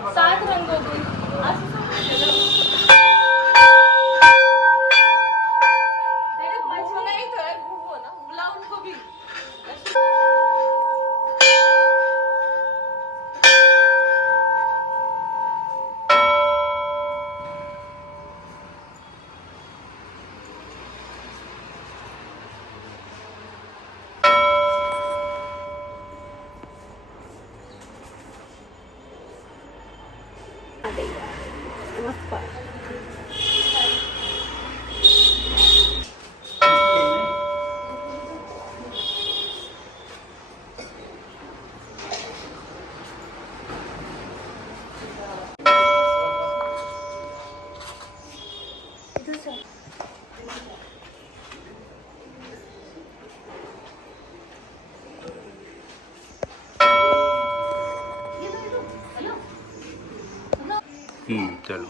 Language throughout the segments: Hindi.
सात रंगों की असं समजलं. त्याने माझं नाही तर घुमो ना बुलाऊन को भी चलो.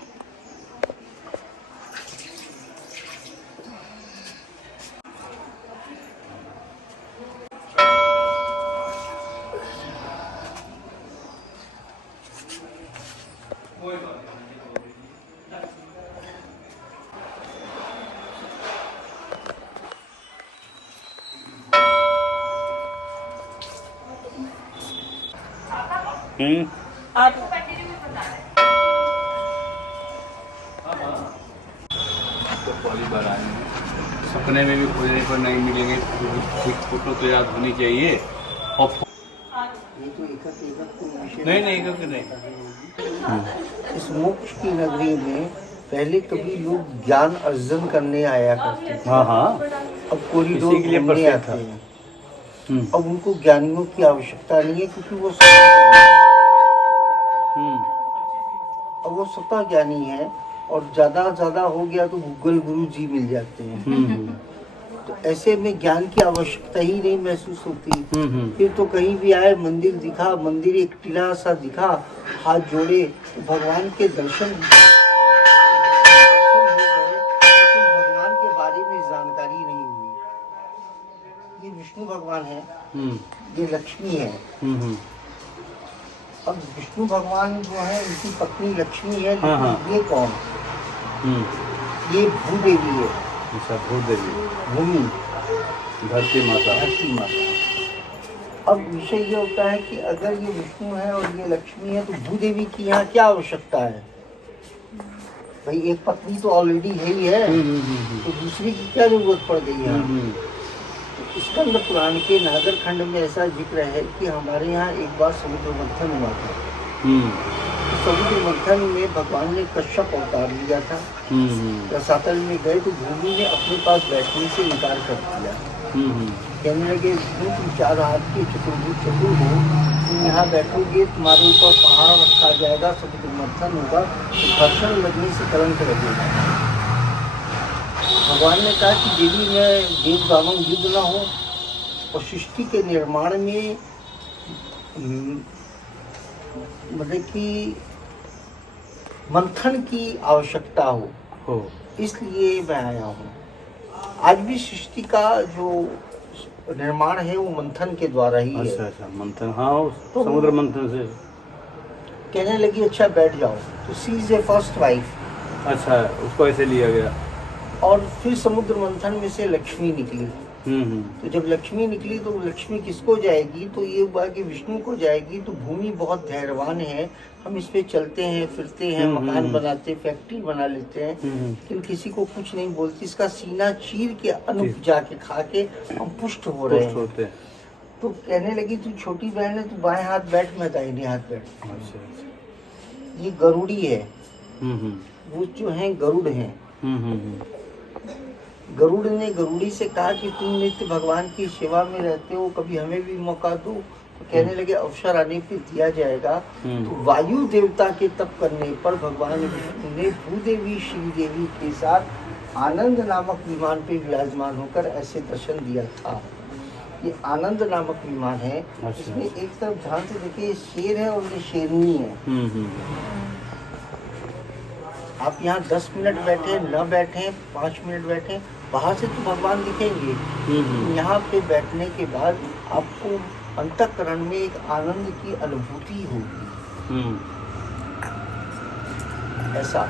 आप कंटिन्यू में बता रहे हैं. तो पहली बार आए हैं, सपने में भी खोजने पर नहीं मिलेंगे. एक फोटो तो याद होनी चाहिए. और नहीं क्योंकि नहीं. इस मोक्ष की नगरी में पहले कभी लोग ज्ञान अर्जन करने आया करते थे. हाँ. अब कॉरिडोर इसी के लिए घूमने perfect आते था. हैं. अब उनको ज्ञानियों की आवश्यकता नहीं है क्योंकि वो स्वतः अब वो स्वतः ज्ञानी है. और ज्यादा हो गया तो गूगल गुरु जी मिल जाते हैं. तो ऐसे में ज्ञान की आवश्यकता ही नहीं महसूस होती. फिर तो कहीं भी आए, मंदिर दिखा, मंदिर एक टीला सा दिखा, हाथ जोड़े तो भगवान के दर्शन हो गए, लेकिन भगवान के बारे में जानकारी नहीं हुई. ये विष्णु भगवान है, ये लक्ष्मी है. अब विष्णु भगवान जो है उनकी पत्नी लक्ष्मी है, लेकिन ये कौन? ये भूदेवी है. अच्छा, भूदेवी, भूमि, धरती माता. धरती माता. अब विषय ये होता है कि अगर ये विष्णु है और ये लक्ष्मी है तो भूदेवी की यहाँ क्या आवश्यकता है? भाई एक पत्नी तो ऑलरेडी है ही है, तो दूसरी की क्या जरूरत पड़ गई यहाँ? तो स्कंद पुराण के नागर खंड में ऐसा जिक्र है कि हमारे यहाँ एक बार समुद्र मंथन हुआ था. समुद्र मंथन में भगवान ने कश्यप अवतार लिया था. रसातल में गए तो भूमि ने अपने पास बैठने से इनकार कर दिया. कहने लगे, तुम चार हाथ के चतुर्भुज चतुर हो, तुम यहाँ बैठोगे, तुम्हारे ऊपर पहाड़ रखा जाएगा, समुद्र मंथन होगा, तो घर्षण लगने से कलंक लगेगा. भगवान ने कहा कि यदि मैं देव दानव युद्ध न हो और सृष्टि के निर्माण में मतलब कि मंथन की आवश्यकता हो, इसलिए मैं आया हूँ. आज भी सृष्टि का जो निर्माण है वो मंथन के द्वारा ही है. अच्छा, मंथन. हाँ, तो समुद्र मंथन से. कहने लगी, अच्छा बैठ जाओ. तो सी इज ए फर्स्ट वाइफ. अच्छा, उसको ऐसे लिया गया. और फिर समुद्र मंथन में से लक्ष्मी निकली. हम्म तो जब लक्ष्मी निकली तो लक्ष्मी किसको जाएगी? तो ये हुआ कि विष्णु को जाएगी. तो भूमि बहुत धैर्यवान है, हम इस पे चलते हैं, फिरते हैं, मकान बनाते, फैक्ट्री बना लेते हैं, लेकिन किसी को कुछ नहीं बोलती. इसका सीना चीर के अन्न जाके खा के हम पुष्ट हो रहे हैं. तो कहने लगी, तू छोटी बहन है, तू बाएं हाथ बैठ, मैं दाहिने हाथ बैठ. अच्छा. ये गरुड़ी है. वो जो है गरुड़ है. गरुड़ ने गरुड़ी से कहा कि तुम नित्य भगवान की सेवा में रहते हो, कभी हमें भी मौका दो. तो कहने लगे, अवसर आने पे दिया जाएगा. तो वायु देवता के तप करने पर भगवान विष्णु ने भूदेवी श्रीदेवी के साथ आनंद नामक विमान पे विराजमान होकर ऐसे दर्शन दिया था. ये आनंद नामक विमान है. इसमें एक तरफ ध्यान से देखिए, शेर है और ये शेरनी है. आप यहाँ 10 मिनट बैठे, न बैठे, 5 मिनट बैठे, बाहर से तो भगवान दिखेंगे. यहाँ पे बैठने के बाद आपको अंतःकरण में एक आनंद की अनुभूति होगी. ऐसा।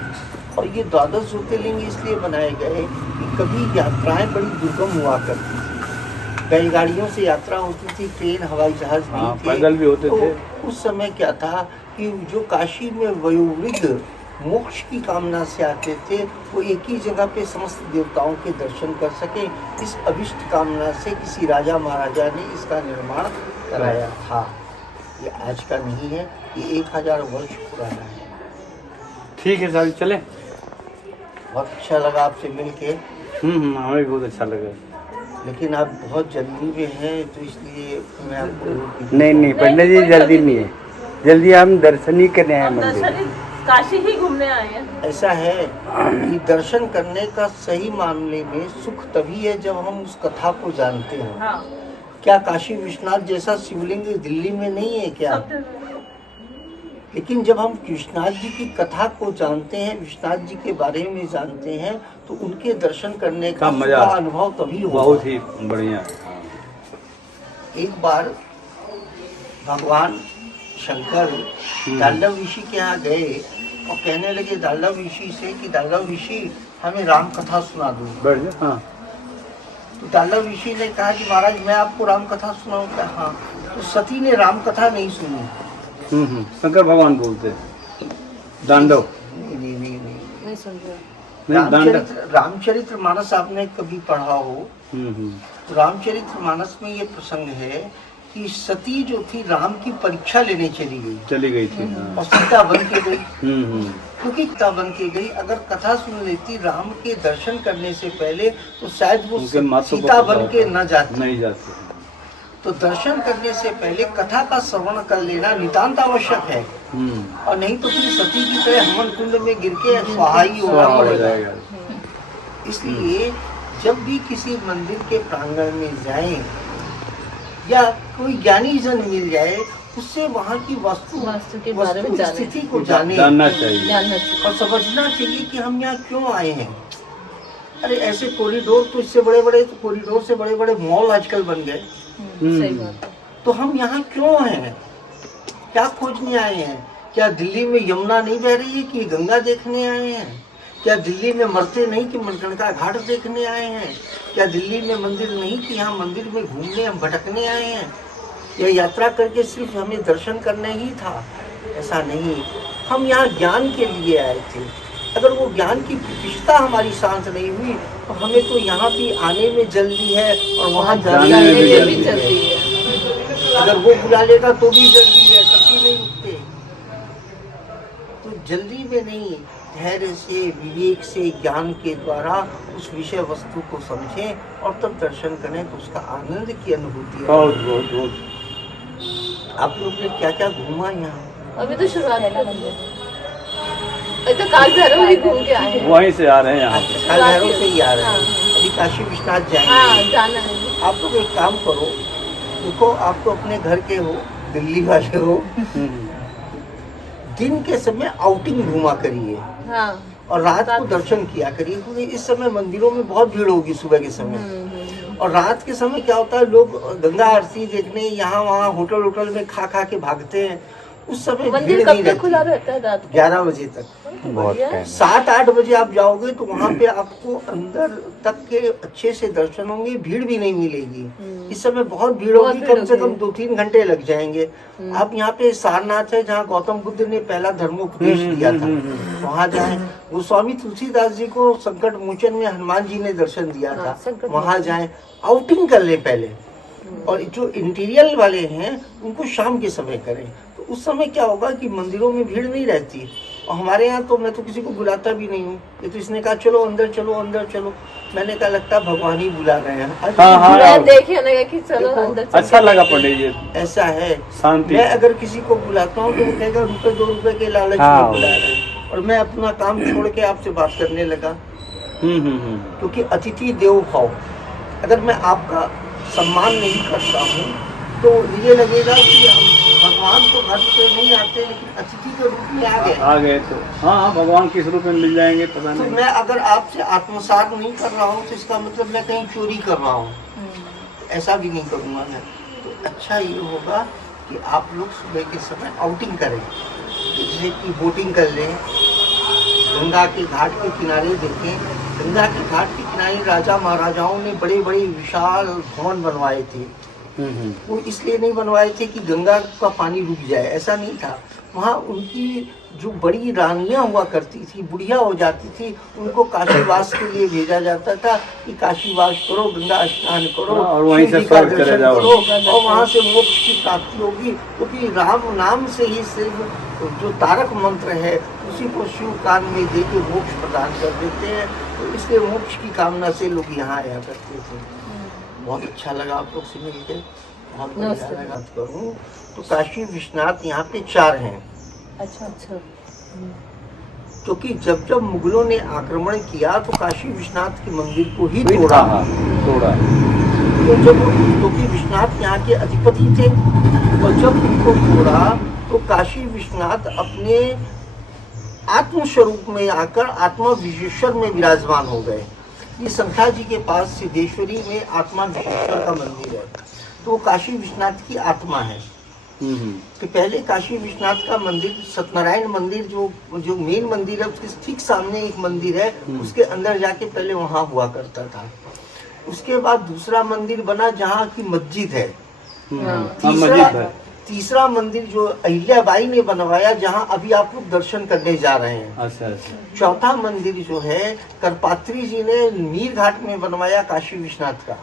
और ये द्वादश ज्योतिर्लिंग इसलिए बनाए गए कि कभी यात्राएं बड़ी दुर्गम हुआ करती थी, बैलगाड़ियों से यात्रा होती थी, ट्रेन हवाई जहाज नहीं हाँ, थे, पैदल भी होते थे। उस समय क्या था कि जो काशी में वयोवृद्ध मोक्ष की कामना से आते थे, वो एक ही जगह पे समस्त देवताओं के दर्शन कर सके, इस अभिष्ट कामना से किसी राजा महाराजा ने इसका निर्माण कराया था। ये आज का नहीं है, ये 1000 वर्ष पुराना है। ठीक है साहब, चले। बहुत अच्छा लगा आपसे मिलके। हमें भी बहुत अच्छा लगा। लेकिन आप बहुत जल्दी में हैं, तो इसलिए मैं आपको नहीं पंडित जी, जल्दी नहीं है, जल्दी हम दर्शन ही करने आए मंदिर। दर्शन काशी ही घूमने आए हैं। ऐसा है कि दर्शन करने का सही मामले में सुख तभी है जब हम उस कथा को जानते हैं। हाँ। क्या काशी विश्वनाथ जैसा शिवलिंग दिल्ली में नहीं है क्या? लेकिन जब हम विश्वनाथ जी की कथा को जानते हैं, विश्वनाथ जी के बारे में जानते हैं, तो उनके दर्शन करने का मजा, अनुभव तभी होगा। बहुत ही बढ़िया। एक बार भगवान शंकर दाल्डव ऋषि के यहाँ गए और कहने लगे दाल्डव ऋषि से कि दाल्डव ऋषि हमें राम कथा सुना दो। हाँ। तो दाल्डव ऋषि ने कहा कि महाराज मैं आपको राम कथा सुनाऊं क्या? हाँ। तो सती ने राम कथा नहीं सुनी। शंकर भगवान बोलते दांडव नहीं सुन रहे। रामचरित्र मानस आपने कभी पढ़ा हो? तो रामचरित्र मानस में ये प्रसंग है कि सती जो थी राम की परीक्षा लेने चली गई थी। और सीता बन के गई। क्योंकि सीता बन के गई, अगर कथा सुन लेती राम के दर्शन करने से पहले तो शायद वो सीता बन के नहीं जाती। तो दर्शन करने से पहले कथा का श्रवण कर लेना नितांत आवश्यक है। और नहीं तो फिर सती की तरह हवन कुंड में गिर के स्वाहाई होना पड़ेगा। इसलिए जब भी किसी मंदिर के प्रांगण में जाएं या कोई ज्ञानी जन मिल जाए, उससे वहाँ की वस्तु के बारे में स्थिति को जानना चाहिए और समझना चाहिए कि हम यहाँ क्यों आए हैं। अरे ऐसे कॉरिडोर तो इससे बड़े बड़े कॉरिडोर से बड़े बड़े मॉल आजकल बन गए। सही बात है। तो हम यहाँ क्यों हैं? क्या खोजने आए हैं? क्या दिल्ली में यमुना नहीं बह रही है कि गंगा देखने आए हैं? क्या दिल्ली में मरते नहीं कि मणिकर्णिका घाट देखने आए हैं? क्या दिल्ली में मंदिर नहीं कि यहाँ मंदिर में घूमने हम भटकने आए हैं? या यात्रा करके सिर्फ हमें दर्शन करना ही था? ऐसा नहीं, हम यहाँ ज्ञान के लिए आए थे। अगर वो ज्ञान की प्रतिष्ठा हमारी शांत नहीं हुई तो हमें तो यहाँ भी आने में जल्दी है और वहाँ जाने में भी जल्दी है। अगर वो बुला लेगा तो भी जल्दी है, तब भी नहीं उठते। तो जल्दी में नहीं, धैर्य से, विवेक से, ज्ञान के द्वारा उस विषय वस्तु को समझें और तब दर्शन करें तो उसका आनंद की अनुभूति है। आप लोग ने क्या क्या घूमा यहाँ? अभी तो शुरुआत है मंदिर। तो काल भैरव भी घूम के आए हैं। वहीं से आ रहे हैं यहाँ। काल भैरव से ही आ रहे हैं। अभी काशी विश्वनाथ जाएंगे। हाँ, जाना है। आप लोग एक काम करो, देखो आप तो अपने घर के हो, दिल्ली वाले हो, दिन के समय आउटिंग घूमा करिए। हाँ। और रात को दर्शन किया करिए, क्योंकि इस समय मंदिरों में बहुत भीड़ होगी सुबह के समय। और रात के समय क्या होता है, लोग गंगा आरती देखने यहाँ वहाँ होटल में खा के भागते हैं। उस समय मंदिर कब तक खुला रहता है? रात 11 बजे तक। 7-8 बजे आप जाओगे तो वहाँ पे आपको अंदर तक के अच्छे से दर्शन होंगे, भीड़ भी नहीं मिलेगी। इस समय बहुत भीड़ होगी, कम से कम 2-3 घंटे लग जाएंगे। आप यहाँ पे सारनाथ है जहाँ गौतम बुद्ध ने पहला धर्मोपदेश दिया था, वहाँ जाएं। गोस्वामी तुलसीदास जी को संकट मोचन में हनुमान जी ने दर्शन दिया था, वहाँ जाएं। आउटिंग कर ले पहले। और जो इंटीरियर वाले हैं उनको शाम के समय करें, तो उस समय क्या होगा कि मंदिरों में भीड़ नहीं रहती। और हमारे यहाँ तो मैं तो किसी को बुलाता भी नहीं हूँ। ये तो इसने कहा चलो अंदर चलो अंदर चलो, मैंने कहा लगता है भगवान ही बुला रहे हैं। हाँ, देखिए कि चलो अंदर चलो। अच्छा लगा पंडित जी। ऐसा है शांति। मैं अगर किसी को बुलाता हूँ तो वो कहेगा ₹1-2 के लालच में बुला रहे हैं, और मैं अपना काम छोड़ के आपसे बात करने लगा। क्योंकि अतिथि देवो भव। अगर मैं आपका सम्मान नहीं करता हूँ तो ये लगेगा कि हम भगवान तो घर पे नहीं आते, लेकिन अतिथि के रूप में आ गए तो हाँ, भगवान किस रूप में मिल जाएंगे पता नहीं। तो मैं अगर आपसे आत्मसात नहीं कर रहा हूँ तो इसका मतलब मैं कहीं चोरी कर रहा हूँ। ऐसा भी नहीं करूँगा मैं। तो अच्छा ये होगा कि आप लोग सुबह के समय आउटिंग करें, जैसे कि बोटिंग कर लें, गंगा के घाट के किनारे देखें, गंगा के घाट के किनारे राजा महाराजाओं ने बड़े बड़े विशाल भवन बनवाए थे। वो इसलिए नहीं बनवाए थे कि गंगा का पानी रुक जाए, ऐसा नहीं था। वहाँ उनकी जो बड़ी रानियां हुआ करती थी, बुढ़िया हो जाती थी, उनको काशीवास के लिए भेजा जाता था कि काशीवास करो, गंगा स्नान करो, और वहीं से शिव जी का स्वर्ग चले दर्शन जाओ। करो और वहाँ से मोक्ष की प्राप्ति होगी। क्योंकि राम नाम से ही सिर्फ जो तारक मंत्र है उसी को शिव कान में दे के मोक्ष प्रदान कर देते हैं। तो इसलिए मोक्ष की कामना से लोग यहाँ आया करते थे। बहुत अच्छा लगा आप लोग से मिलकर, बहुत बढ़िया लगा। बात करूँ तो काशी विश्वनाथ यहाँ पे 4 हैं। अच्छा अच्छा। क्योंकि जब जब मुगलों ने आक्रमण किया तो काशी विश्वनाथ के मंदिर को ही तोड़ा। तो जब क्योंकि विश्वनाथ यहाँ के अधिपति थे और जब उनको तोड़ा तो काशी विश्वनाथ अपने आत्म स्वरूप में आकर आत्मा विश्वेश्वर में विराजमान हो गए। ये संख्या जी के पास सिद्धेश्वरी में आत्मा विश्वेश्वर का मंदिर है, तो काशी विश्वनाथ की आत्मा है। कि पहले काशी विश्वनाथ का मंदिर सत्यनारायण मंदिर जो मेन मंदिर है उसके ठीक सामने एक मंदिर है, उसके अंदर जाके पहले वहाँ हुआ करता था। उसके बाद दूसरा मंदिर बना जहाँ की मस्जिद है। तीसरा मंदिर जो अहिल्याबाई ने बनवाया जहाँ अभी आप लोग दर्शन करने जा रहे हैं। अच्छा। चौथा मंदिर जो है करपात्री जी ने मीर घाट में बनवाया काशी विश्वनाथ का।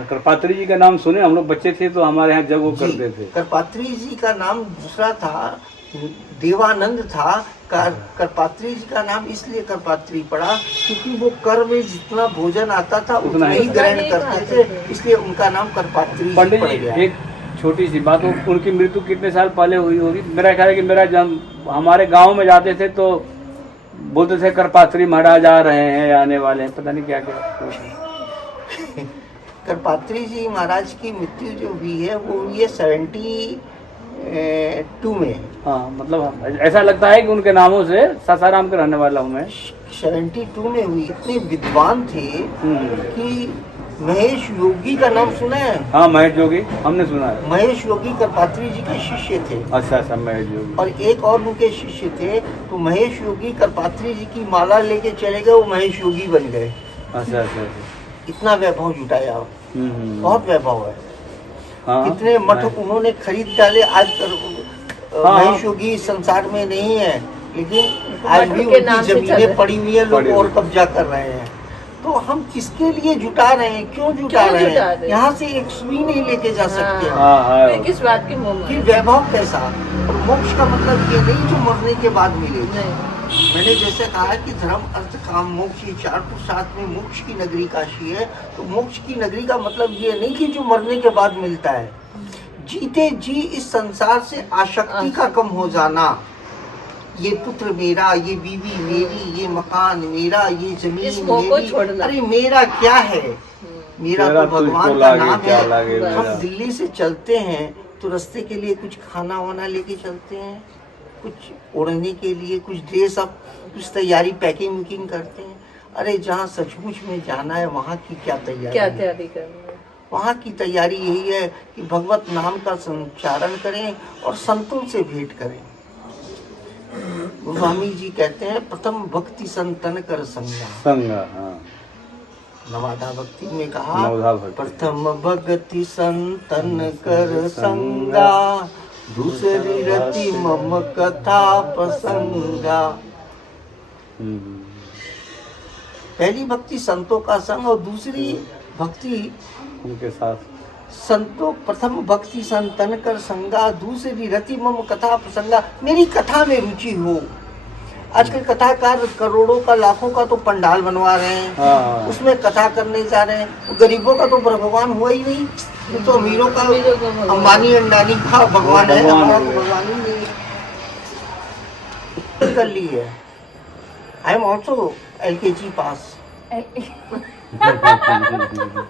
करपात्री जी का नाम सुने, हम लोग बच्चे थे तो हमारे यहाँ जब वो करते थे। करपात्री जी का नाम दूसरा था, देवानंद था। करपात्री जी का नाम इसलिए करपात्री पड़ा क्योंकि वो कर में जितना भोजन आता था उतना ही ग्रहण करते थे, इसलिए उनका नाम करपात्री जी पंडित पड़ जी गया। एक छोटी सी बात, उनकी मृत्यु कितने साल पहले हुई होगी? मेरा ख्याल है कि मेरा जन्म हमारे गांव में जाते थे तो बोलते थे करपात्री महाराज आ रहे हैं, आने वाले हैं, पता नहीं क्या क्या। करपात्री जी महाराज की मृत्यु जो हुई है वो हुई है 72 में। हाँ, मतलब ऐसा लगता है कि उनके नामों से सासाराम के रहने वाला हूँ मैं। 72 में हुई। इतने विद्वान थे कि महेश योगी का नाम सुना है? हाँ, महेश योगी हमने सुना है। महेश योगी करपात्री जी के शिष्य थे। अच्छा, महेश योगी। और एक और उनके शिष्य थे, तो महेश योगी करपात्री जी की माला लेके चले गए, वो महेश योगी बन गए। अच्छा। इतना वैभव जुटाया, बहुत वैभव है। हाँ, कितने मठ उन्होंने खरीद डाले। आज महेश योगी संसार में नहीं है, लेकिन आज भी उनकी जमीनें पड़ी हुई है, लोग और कब्जा कर रहे हैं। तो हम किसके लिए जुटा रहे हैं, क्यों जुटा रहे हैं? यहाँ से एक सुई नहीं लेके जा सकते हैं। किस बात की मोह? कि वैभव कैसा? और मोक्ष का मतलब ये नहीं जो मरने के बाद मिलेगा। मैंने जैसे कहा कि धर्म अर्थ काम मोक्ष, ये 4 पुरुषार्थ में मोक्ष की नगरी काशी है। तो मोक्ष की नगरी का मतलब ये नहीं कि जो मरने के बाद मिलता है। जीते जी इस संसार से आसक्ति का कम हो जाना। ये पुत्र मेरा, ये बीवी मेरी, ये मकान मेरा, ये जमीन मेरी, अरे मेरा क्या है? मेरा तो भगवान का नाम है। हम दिल्ली से चलते हैं तो रास्ते के लिए कुछ खाना वाना लेके चलते हैं, कुछ ओढ़ने के लिए, कुछ ड्रेस अप, कुछ तैयारी पैकिंग वैकिंग करते हैं। अरे जहाँ सचमुच में जाना है वहाँ की क्या तैयारी करनी है? वहाँ की तैयारी यही है कि भगवत नाम का संचारण करें और संतों से भेंट करें। गोस्वामी जी कहते हैं प्रथम भक्ति संतन कर संगा। नवादा भक्ति में कहा प्रथम भक्ति संतन कर संगा, दूसरी रति मम कथा प्रसंगा। पहली भक्ति संतों का संग और दूसरी भक्ति उनके साथ। संतों प्रथम भक्ति संतन कर संगा, दूसरी रति मम कथा प्रसंगा। मेरी कथा में रुचि हो। आजकल कथाकार करोड़ों का लाखों का तो पंडाल बनवा रहे हैं, उसमें कथा करने जा रहे हैं। गरीबों का तो भगवान हुआ ही नहीं, ये तो अमीरों का अंबानी अंडानी का भगवान है, हमारा तो भगवान ही नहीं कर ली है। I am also LKG pass. I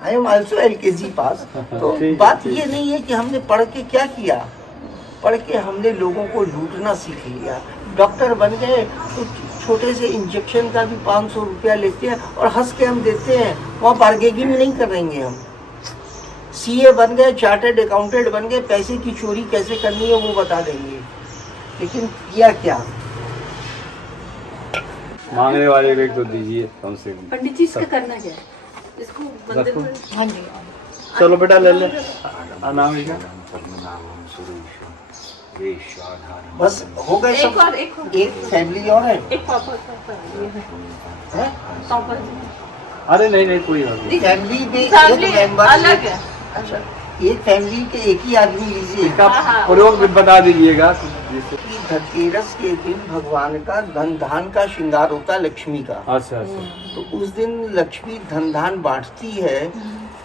am also LKG पास। तो बात ये नहीं है कि हमने पढ़ के क्या किया, पढ़ के हमने लोगों को लूटना सीख लिया। डॉक्टर बन गए तो छोटे से इंजेक्शन का भी 500 रुपया लेते हैं और हंस के हम देते हैं, वहाँ बार्गेनिंग नहीं करेंगे हम। CA बन गए, चार्टर्ड अकाउंटेंट बन गए, पैसे की चोरी कैसे करनी है वो बता देंगे, लेकिन किया क्या? मांगने वाले को एक तो दीजिए कम से कम। पंडित जी इसका करना क्या है? इसको मंदिर में हाँ जी चलो बेटा ले ले। नाम है क्या? बस हो गए एक सब। और एक फैमिली और है, एक पापा ये है हैं? पापा जी अरे नहीं नहीं कोई बात नहीं। फैमिली में एक फैमिली मेंबर अलग है। अच्छा, एक फैमिली के एक ही आदमी लीजिए। इसका हाँ। प्रयोग भी बता दीजिएगा जिससे। कि धनतेरस के दिन भगवान का धन धान का श्रृंगार होता है, लक्ष्मी का। अच्छा अच्छा। तो उस दिन लक्ष्मी धन धान बांटती है,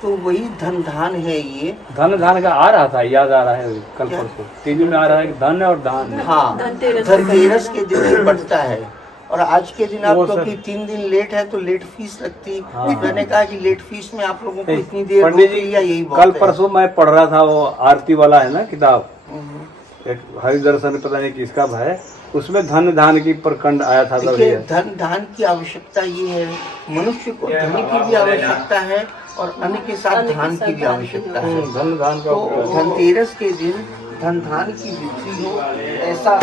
तो वही धन धान है ये। धन धान का आ रहा था, याद आ रहा है कल क्या? परसों टीवी में आ रहा है कि धन और धान। हाँ, धनतेरस धनतेरस के दिन ये बढ़ता है। और आज के दिन आप वो क्योंकि सर। 3 दिन लेट है तो लेट फीस लगती। हाँ। मैंने कहा कि लेट फीस में आप लोगों को इतनी देर पंडित रोक लिया, यही जी बहुत कल है। परसों मैं पढ़ रहा था, वो आरती वाला है ना किताब, हम्म। एक हरिदर्शन पता नहीं किसका है, उसमें धन धान की प्रखंड आया था। तब देखिए, ये धन धान की आवश्यकता ये है, मनुष्य को धन की भी आवश्यकता है और अन्न के साथ धान की भी आवश्यकता है। धन धान का तो धनतेरस के दिन धन धान की वृद्धि हो, ऐसा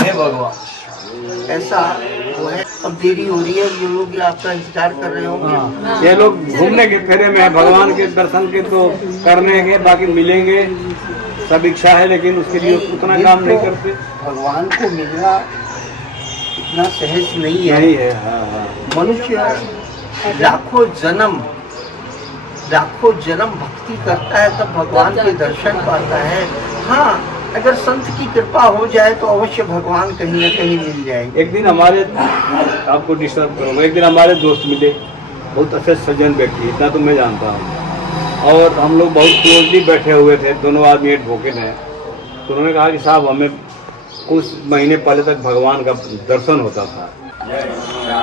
ऐसा वो है। अब देरी हो रही है, ये लोग आपका इंतजार कर रहे होंगे। हाँ, ये लोग घूमने के फेरे में है, भगवान के दर्शन के तो करने के, बाकी मिलेंगे सब इच्छा है, लेकिन उसके लिए उतना ये काम तो नहीं करते। भगवान को मिलना इतना सहज नहीं है। यही है। हाँ हाँ। मनुष्य लाखों जन्म भक्ति करता है तब भगवान के दर्शन पाता है। हाँ, अगर संत की कृपा हो जाए तो अवश्य भगवान कहीं न कहीं मिल जाएंगे। एक दिन हमारे, आपको डिस्टर्ब करूँगा, एक दिन हमारे दोस्त मिले, बहुत अच्छे सज्जन व्यक्ति, इतना तो मैं जानता हूँ, और हम लोग बहुत क्लोजली बैठे हुए थे, दोनों आदमी एडवोकेट हैं। तो उन्होंने कहा कि साहब हमें कुछ महीने पहले तक भगवान का दर्शन होता था।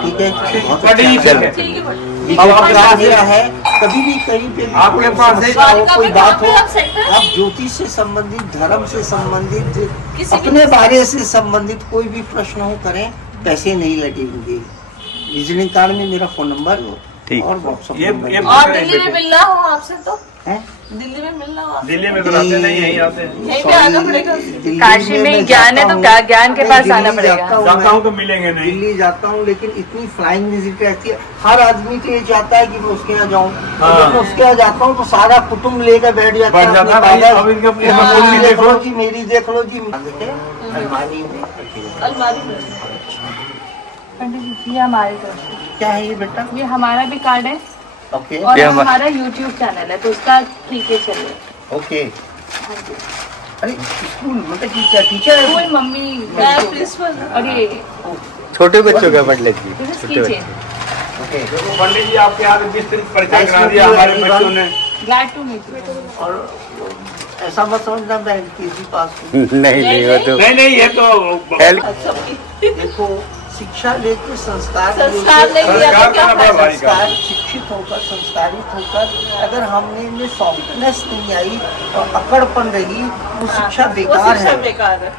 ठीक है, बहुत पंडित जी, अच्छा। ठीक ठीक है अब आप कहा गया है कभी भी कहीं पे भी आपके कोई पास समस्या हो, द्वारका कोई में बात हो, कहाँ पे आप सेंटर? आप ज्योतिष से संबंधित, धर्म से संबंधित, किसी भी अपने बारे से संबंधित कोई भी प्रश्न हो करें, पैसे नहीं लगेंगे। विजिटिंग कार्ड में मेरा फोन नंबर और व्हाट्सएप नंबर और दिल्ली में मिलना हो आपसे तो है। दिल्ली में मिलना हो आपसे दिल्ली में तो रहते नहीं, यहीं आते हैं। यहीं पे आना पड़ेगा। दिल्ली काशी में मैं ज्ञान है जाता तो हूँ। ज्ञान के मैं पास दिल्ली आना पड़ेगा। जाता हूँ तो मिलेंगे नहीं। दिल्ली जाता हूँ, लेकिन इतनी फ्लाइंग विजिट रहती है। हर आदमी तो ये चाहता है कि मैं उसके यहाँ जाऊँ। हाँ। जब मैं उसके यहाँ जाता हूँ तो सारा कुटुंब लेकर बैठ जाता बढ़ है जाता है अपने भाई, कागज। अब इनका मेरी अपनी देख लो जी, मेरी देख लो जी। देखे अलमारी में अलमारी में पंडित जी ये हमारी तरफ से। क्या है ये बेटा? ये हमारा भी कार्ड है ओके और हमारा YouTube चैनल है तो उसका ठीक है चलिए। ओके। अरे स्कूल मतलब कि क्या टीचर है? कोई मम्मी मैं प्रिंसिपल और ये छोटे बच्चों का पढ़ लेती this is छोटे keychain. ओके। देखो पंडित जी, आपके यहाँ जिस तरह परिचय करा दिया हमारे बच्चों ने। Glad to meet you. और ऐसा मत समझना बैंक किसी पास हूँ। नहीं नहीं वो तो नहीं नहीं, ये तो हेल्प देखो, शिक्षा लेके संस्कार संस्कार नहीं लिया तो क्या संस्कार फायदा? भाई का। संस्कार, शिक्षित होकर, संस्कारित होकर अगर हमने में सॉफ्टनेस नहीं आई और अकड़पन रही, वो शिक्षा वो बेकार शिक्षा है। बेकार है।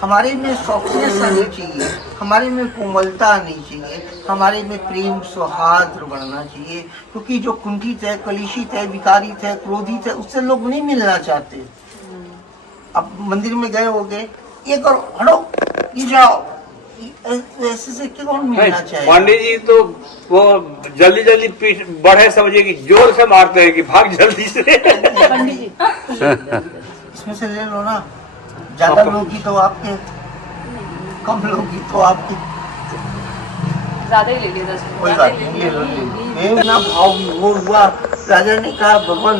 हमारे में सॉफ्टनेस आनी चाहिए, हमारे में कोमलता आनी चाहिए, हमारे में प्रेम सौहार्द बढ़ना चाहिए। क्योंकि जो कुंठित है, कलुषित है, विकारित है, क्रोधित है, उससे लोग नहीं मिलना चाहते। अब मंदिर में गए होगे, ये करो, हटो, ये जाओ, ऐसे से कौन मिलना चाहे? पंडित जी तो वो जल्दी जल्दी पीठ बढ़े समझिए कि जोर से मारते हैं कि भाग जल्दी से। पंडित जी इसमें से ले लो ना, ज्यादा लोगी तो आपके, कम लोगी तो आपकी, ज्यादा ही ले लिया 10 कोई बात नहीं, ले लो, ले लो। मैं ना भाव विभोर हुआ। राजा ने कहा, भगवान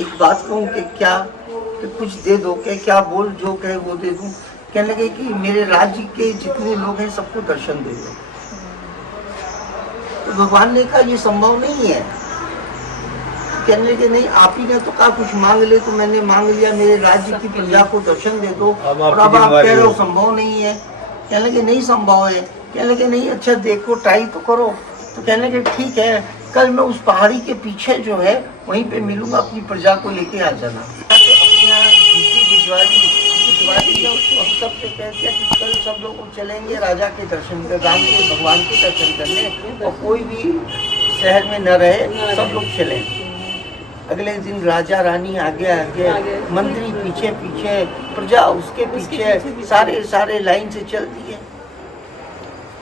एक बात कहूँ कि क्या, कि कुछ दे दो, क्या बोल, जो कहे वो दे दूं। कहने लगे कि मेरे राज्य के जितने लोग हैं सबको दर्शन दे दो। तो भगवान ने कहा ये संभव नहीं है। कहने लगे नहीं, आप ही ने तो कहा कुछ मांग ले, तो मैंने मांग लिया, मेरे राज्य की प्रजा को दर्शन दे दो। और अब आप कह रहे हो संभव नहीं है। कहने लगे नहीं संभव है। कहने लगे नहीं, अच्छा देखो, ट्राई तो करो। तो कहने लगे ठीक है, कल मैं उस पहाड़ी के पीछे जो है वहीं पे मिलूंगा, अपनी प्रजा को लेके आ जाना। अपने यहाँ सबसे कहते हैं कि कल सब लोग चलेंगे राजा के दर्शन, राम के भगवान के दर्शन करने, और कोई भी शहर में न रहे, सब लोग चलें। अगले दिन राजा रानी आगे आगे, मंत्री पीछे पीछे, प्रजा उसके पीछे, सारे लाइन से चल दिए।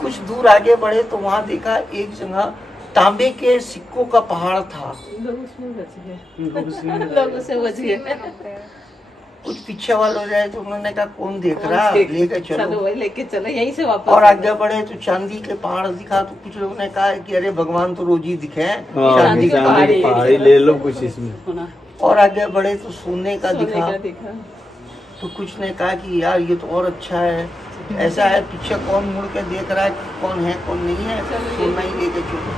कुछ दूर आगे बढ़े तो वहाँ देखा एक जगह तांबे के सिक्कों का पहाड़ था। लोग उसमें बच गए कुछ पीछे वाले हो जाए तो उन्होंने कहा कौन देख रहा, लेके चलो चलो। वही लेके चलो, यहीं से वापस। और आगे बढ़े तो चांदी के पहाड़ दिखा तो कुछ लोगों ने कहा कि अरे भगवान तो रोज ही दिखे हैं, चांदी के पहाड़ ही। पहाड़ी ले लो कुछ इसमें। और आगे बढ़े तो सोने का दिखा दिखा। तो कुछ ने कहा कि यार ये तो और अच्छा है, ऐसा है पीछे कौन मुड़ के देख रहा है कि कौन है कौन नहीं है, सोना ही लेके चलो।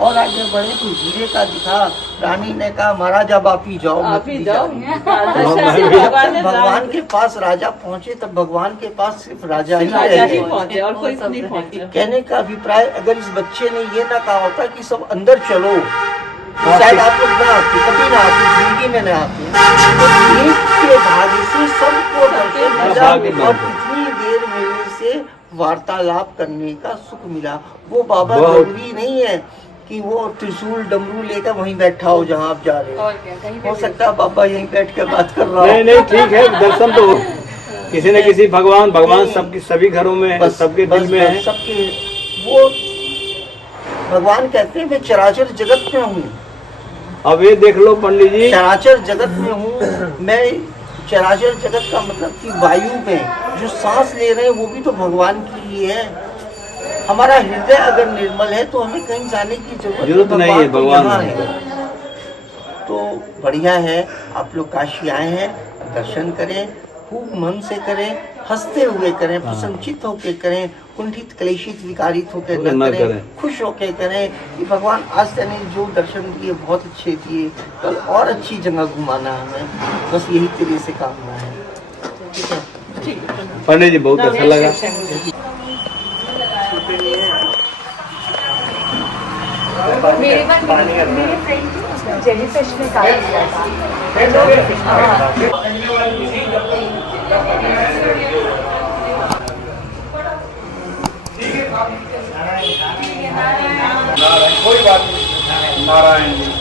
और आगे बढ़े तो हीरे का दिखा। रानी ने कहा महाराज अब आप ही जाओ, आप ही जाओ। जब भगवान के पास राजा पहुंचे तब भगवान के पास सिर्फ राजा ही रहे। पहुंचे और कोई नहीं पहुंचे। कहने का अभिप्राय अगर इस बच्चे ने ये ना कहा होता कि सब अंदर चलो तो शायद आप लोग ना आते, कभी ना आते, जिंदगी में ना आते। तो एक के भाग्य से सबको दर्शन मिला और कितनी देर मिलने से वार्तालाप करने का सुख मिला। वो बाबा जरूरी नहीं है कि वो त्रिशूल डमरू लेकर वहीं बैठा हो जहाँ आप जा रहे हो। हो सकता है बाबा यहीं बैठ कर बात कर रहा हो। नहीं नहीं ठीक है, दर्शन तो किसी न किसी भगवान सबकी सभी घरों में है, सबके दिल में है। सबके वो भगवान कहते हैं मैं चराचर जगत में हूँ। अब ये देख लो पंडित जी, चराचर जगत में हूँ मैं। चराचर जगत का मतलब कि वायु में जो सांस ले रहे हैं वो भी तो भगवान के लिए है। हमारा हृदय अगर निर्मल है तो हमें कहीं जाने की जरूरत नहीं है, भगवान है। तो बढ़िया है, आप लोग काशी आए हैं, दर्शन करें, खूब मन से करें, हंसते हुए करें, प्रसन्नचित होकर करें, कुंठित क्लेशित विकारित होकर न करें, खुश होकर करें कि भगवान आज तक जो दर्शन दिए बहुत अच्छे दिए, कल और अच्छी जगह घुमाना हमें, बस यही तेरे से कामना है। ठीक है पंडित जी बहुत अच्छा लगा। मेरे फ्रेंड थी उसने जेलीफिश में काम किया था। कोई बात नहीं, नारायण जी।